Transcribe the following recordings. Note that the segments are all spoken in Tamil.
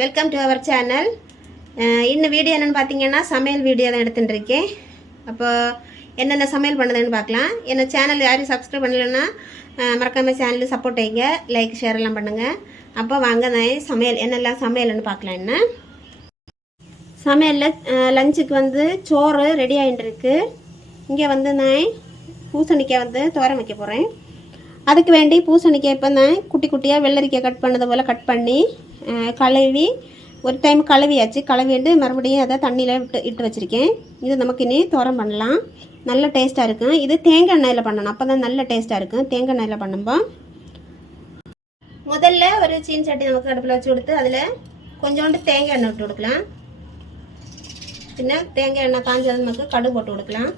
Welcome to our channel. இன்னும் வீடியோ என்னென்னு பார்த்தீங்கன்னா சமையல் வீடியோ தான் எடுத்துகிட்டு இருக்கேன். அப்போ என்னென்ன சமையல் பண்ணுதுன்னு பார்க்கலாம். என்ன சேனல் யாரும் சப்ஸ்கிரைப் பண்ணலைன்னா மறக்காமல் சேனலுக்கு சப்போர்ட் செய்யுங்க, லைக் ஷேர் எல்லாம் பண்ணுங்கள். அப்போ வாங்க நான் சமையல் என்னெல்லாம் சமையல்னு பார்க்கலாம். என்ன சமையலில் லஞ்சுக்கு வந்து சோறு ரெடி ஆகிட்டு இருக்கு. இங்கே வந்து நான் பூசணிக்காய் வந்து தோரம் வைக்க போகிறேன். அதுக்கு வேண்டி பூசணிக்காய் இப்போ நான் குட்டி குட்டியாக வெள்ளரிக்காய் கட் பண்ணது போல் கட் பண்ணி கழுவி ஒரு டைம் கழுவியாச்சு. கழுவிட்டு மறுபடியும் அதை தண்ணியில் இட்டு வச்சுருக்கேன். இது நமக்கு இனி தோரம் பண்ணலாம். நல்ல டேஸ்ட்டாக இருக்கும். இது தேங்காய் எண்ணெயில் பண்ணணும், அப்போ தான் நல்ல டேஸ்ட்டாக இருக்கும். தேங்காய் எண்ணெயில் பண்ணும்போது முதல்ல ஒரு சீனி சட்டி நமக்கு அடுப்பில் வச்சு கொடுத்து அதில் கொஞ்சோண்டு தேங்காய் எண்ணெய் விட்டு கொடுக்கலாம். பின்ன தேங்காய் எண்ணெய் காஞ்சது நமக்கு கடுகு போட்டு கொடுக்கலாம்.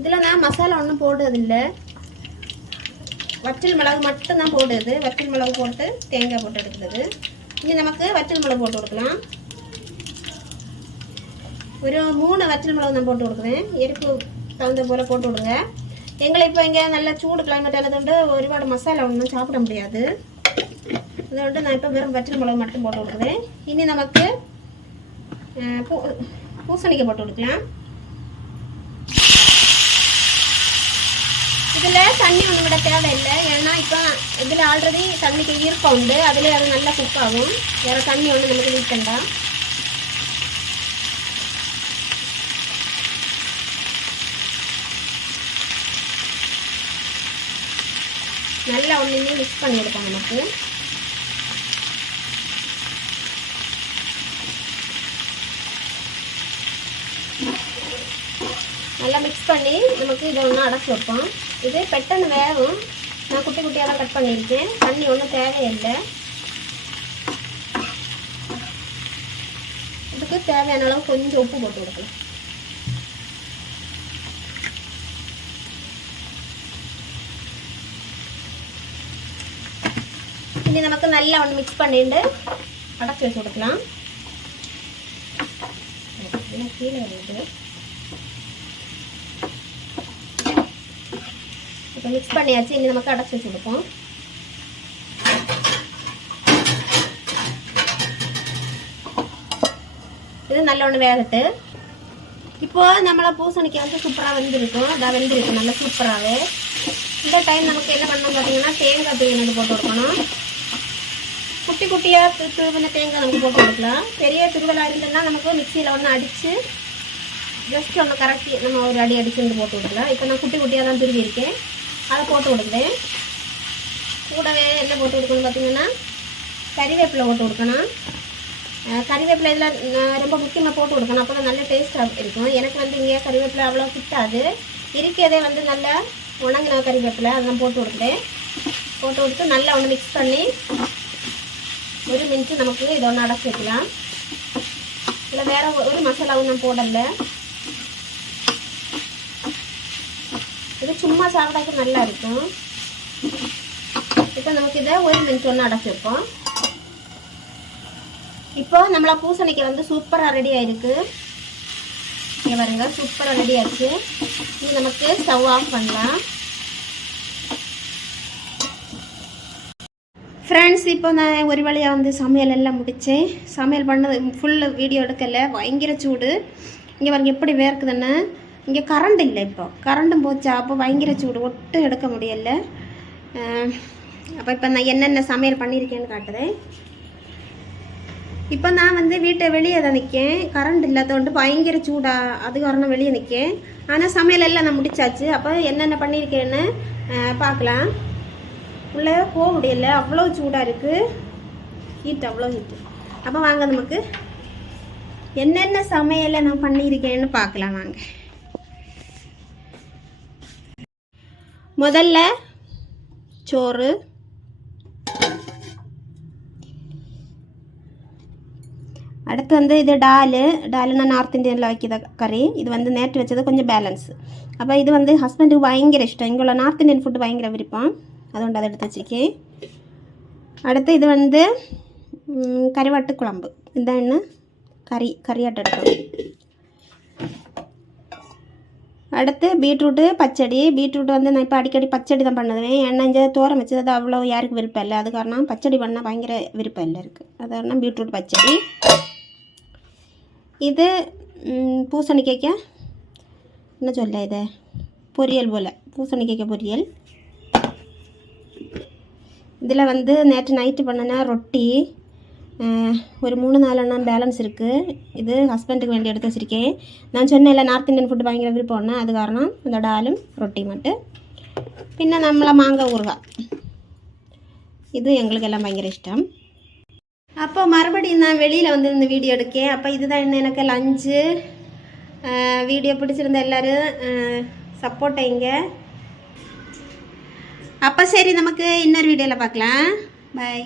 இதில் நான் மசாலா ஒன்றும் போடுறதில்லை, வற்றல் மிளகு மட்டும்தான் போடுறது. வற்றல் மிளகு போட்டு தேங்காய் போட்டு எடுக்கிறது. இனி நமக்கு வற்றல் மிளகு போட்டு கொடுக்கலாம். ஒரு 3 வற்றல் மிளகு நான் போட்டு கொடுக்குறேன். எரிப்பு தகுந்த போல் போட்டு விடுங்க. எங்களை இப்போ இங்கே நல்ல சூடு கிளைமேட் ஆனதுകൊണ്ട് ஒருபாடு மசாலா ஒன்றும் சாப்பிட முடியாது. அதோட நான் இப்போ வெறும் வற்றல் மிளகு மட்டும் போட்டு கொடுக்குறேன். இனி நமக்கு பூசணிக்காய் போட்டு கொடுக்கலாம். இதில் தண்ணி ஒன்று விட தேவையில்லை, ஏன்னா இப்போ இதில் ஆல்ரெடி தண்ணிக்கு ஈர்ப்பம் உண்டு. அதில் அது நல்லா குக் ஆகும். வேறு தண்ணி ஒன்று நமக்கு வீட்டண்டா. நல்லா ஒன்றுமே மிக்ஸ் பண்ணி கொடுப்போம். நமக்கு நல்லா மிக்ஸ் பண்ணி நமக்கு இதை ஒன்று அடைச்சி வைப்போம். இது பெட்டன்னு வேகும். நான் குட்டி குட்டியாக தான் கட் பண்ணியிருக்கேன். தண்ணி ஒன்றும் தேவையில்லை. இதுக்கு தேவையான அளவு கொஞ்சம் உப்பு போட்டு கொடுக்கலாம். இனி நமக்கு நல்லா ஒன்று மிக்ஸ் பண்ணிட்டு அடைச்சி வச்சு கொடுக்கலாம். கீழே வருது. இப்போ மிக்ஸ் பண்ணியாச்சு. இனி நமக்கு அடைச்சி வச்சு கொடுப்போம். இது நல்ல ஒன்று வேகட்டு. இப்போது நம்மளை பூசணிக்காய் வந்து சூப்பராக வெந்திருக்கும். அதான் வெந்திருக்கும் நல்லா சூப்பராகவே. இந்த டைம் நமக்கு என்ன பண்ணணும் பார்த்தீங்கன்னா தேங்காய் துருவினது போட்டு கொடுக்கணும். குட்டி குட்டியாக துருவின தேங்காய் நமக்கு போட்டு கொடுக்கலாம். பெரிய துருவலாக இருந்ததுன்னா நமக்கு மிக்சியில் ஒன்று அடித்து ஜஸ்ட் ஒன்று கரெக்டி நம்ம ஒரு அடி அடிச்சுட்டு போட்டு கொடுக்கலாம். இப்போ நான் குட்டி குட்டியாக தான் துருவி இருக்கேன், அதை போட்டு கொடுக்குறேன். கூடவே என்ன போட்டு கொடுக்கணும் பார்த்தீங்கன்னா கறிவேப்பிலை போட்டு கொடுக்கணும். கறிவேப்பிலை இதில் ரொம்ப முக்கியமாக போட்டு கொடுக்கணும், அப்போ தான் நல்ல டேஸ்ட்டாக இருக்கும். எனக்கு வந்து இங்கே கறிவேப்பிலை அவ்வளோ கிட்டாது. இருக்கிறதே வந்து நல்லா உணங்கின கறிவேப்பிலை அதெல்லாம் போட்டு கொடுக்குறேன். போட்டு கொடுத்து நல்லா ஒன்று மிக்ஸ் பண்ணி ஒரு மினிட்டு நமக்கு இதை ஒன்று அடைச்சி வைக்கலாம். இல்லை வேறு ஒரு மசாலாவும் நான் போடலை. இது சும்மா சாப்பிடாக்க நல்லா இருக்கும். இப்போ நமக்கு இதை ஒரு மினிட் ஒன்று அடைச்சி வைப்போம். இப்போ நம்மள பூசணிக்காய் வந்து சூப்பராக ரெடி ஆயிருக்கு. இங்கே பாருங்க, சூப்பராக ரெடி ஆயிடுச்சு. இது நமக்கு ஸ்டவ் ஆஃப் பண்ணலாம். ஃப்ரெண்ட்ஸ், இப்போ நான் ஒரு வழியாக வந்து சமையல் எல்லாம் முடித்தேன். சமையல் பண்ணது ஃபுல்லு வீடியோ எடுக்கலை, பயங்கர சூடு. இங்கே பாருங்க எப்படி வேர்க்குதுன்னு. இங்கே கரண்ட் இல்லை, இப்போ கரண்ட்டும் போச்சா, அப்போ பயங்கர சூடு, ஒட்டும் எடுக்க முடியலை. அப்போ இப்போ நான் என்னென்ன சமையல் பண்ணியிருக்கேன்னு காட்டுறேன். இப்போ நான் வந்து வீட்டை வெளியே தான் நிற்கேன். கரண்ட் இல்லாதோண்டு பயங்கர சூடாக அதுக்கு வரணும் வெளியே நிற்கேன். ஆனால் சமையல் எல்லாம் நான் முடிச்சாச்சு. அப்போ என்னென்ன பண்ணியிருக்கேன்னு பார்க்கலாம். உள்ளே போக முடியல, அவ்வளோ சூடாக இருக்குது. ஹீட் அவ்வளோ ஹீட்டு. அப்போ வாங்க நமக்கு என்னென்ன சமையலை நான் பண்ணியிருக்கேன்னு பார்க்கலாம் வாங்க. முதல்ல சோறு, அடுத்து வந்து இது டாலு நான் நார்த் இந்தியனில் வைக்கிற கறி. இது வந்து நேற்று வச்சது கொஞ்சம் பேலன்ஸ். அப்போ இது வந்து ஹஸ்பண்டுக்கு பயங்கர இஷ்டம். இங்கே உள்ள நார்த் இந்தியன் ஃபுட்டு பயங்கர விருப்பம், அதுകൊണ്ട് அதை எடுத்து வச்சுருக்கேன். அடுத்து இது வந்து கருவாட்டு குழம்பு. இதான் கறியாட்டு எடுக்கணும். அடுத்து பீட்ரூட்டு பச்சடி. பீட்ரூட் வந்து நான் இப்போ அடிக்கடி பச்சடி தான் பண்ணுவேன். ஏன்னா இங்கே தோரம் வச்சது அது அவ்வளோ யாருக்கு விருப்பம் இல்லை. அது காரணம் பச்சடி பண்ணால் பயங்கர விருப்பம் இல்லை இருக்குது. அது காரணம் பீட்ரூட் பச்சடி. இது பூசணிக்காய்க்க என்ன சொல்ல, இது பொரியல் போல், பூசணிக்காய்க்க பொரியல். இதில் வந்து நேற்று நைட்டு பண்ணினா ரொட்டி ஒரு 3-4 எண்ணம் பேலன்ஸ் இருக்குது. இது ஹஸ்பண்டுக்கு வேண்டி எடுத்து வச்சுருக்கேன். நான் சொன்னேன்ல நார்த் இந்தியன் ஃபுட்டு பயங்கர விருப்பம்னா, அது காரணம் இந்த டாலும் ரொட்டி மட்டும். பின்ன நம்மளை மாங்காய் ஊறுகாய், இது எங்களுக்கு எல்லாம் பயங்கர இஷ்டம். அப்போ மறுபடியும் நான் வெளியில் வந்து இந்த வீடியோ எடுக்கேன். அப்போ இதுதான் என்ன எனக்கு லஞ்சு. வீடியோ பிடிச்சிருந்த எல்லோரும் சப்போர்ட் செய்யுங்க. அப்போ சரி, நமக்கு இன்னொரு வீடியோவில் பார்க்கலாம். பாய்.